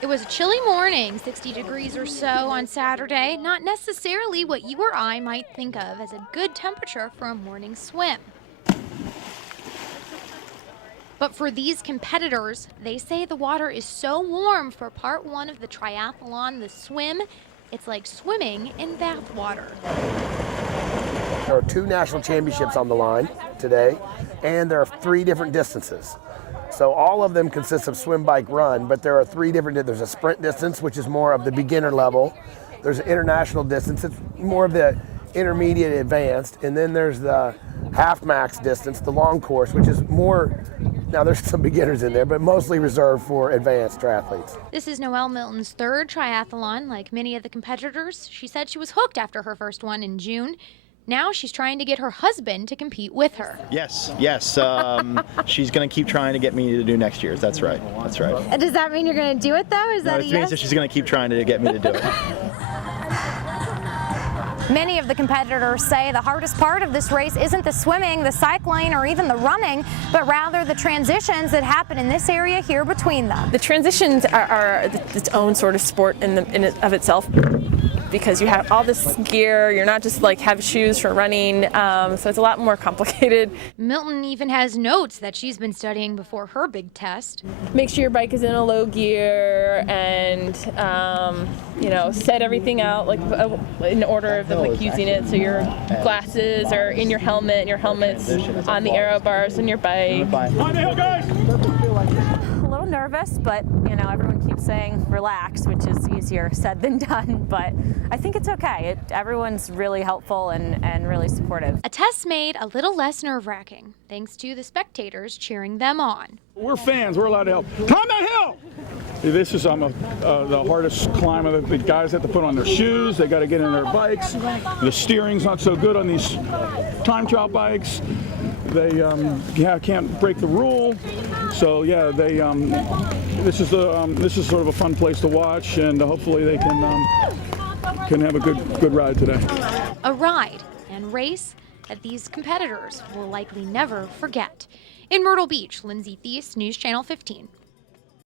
It was a chilly morning, 60 degrees or so on Saturday, not necessarily what you or I might think of as a good temperature for a morning swim. But for these competitors, they say the water is so warm for part one of the triathlon, the swim, it's like swimming in bath water. There are 2 national championships on the line today, and there are 3 different distances. So all of them consist of swim, bike, run, but there are 3 different, there's a sprint distance, which is more of the beginner level. There's an international distance, it's more of the intermediate advanced, and then there's the half max distance, the long course, which is more, now there's some beginners in there, but mostly reserved for advanced triathletes. This is Noelle Milton's 3rd triathlon. Like many of the competitors, she said she was hooked after her first one in June. Now she's trying to get her husband to compete with her. Yes. She's going to keep trying to get me to do next year's. That's right. Does that mean you're going to do it, though? Is that a yes? It means that she's going to keep trying to get me to do it. Many of the competitors say the hardest part of this race isn't the swimming, the cycling, or even the running, but rather the transitions that happen in this area here between them. The transitions are its own sort of sport in of itself, because you have all this gear, you're not just like have shoes for running, so it's a lot more complicated. Milton even has notes that she's been studying before her big test. Make sure your bike is in a low gear and, set everything out like in order of like using it, so your glasses are in your helmet and your helmet's on the aero bars on your bike. On the hill, guys! A little nervous, but everyone keeps saying relax, which is easier said than done, but I think it's okay. Everyone's really helpful and really supportive. A test made a little less nerve-wracking, thanks to the spectators cheering them on. We're fans, we're allowed to help. Climb that hill! This is the hardest climb of the guys have to put on their shoes, they got to get in their bikes. The steering's not so good on these time trial bikes. They can't break the rule. So yeah, this is sort of a fun place to watch, and hopefully they can have a good ride today. A ride and race that these competitors will likely never forget. In Myrtle Beach, Lindsey, Theis, News Channel 15.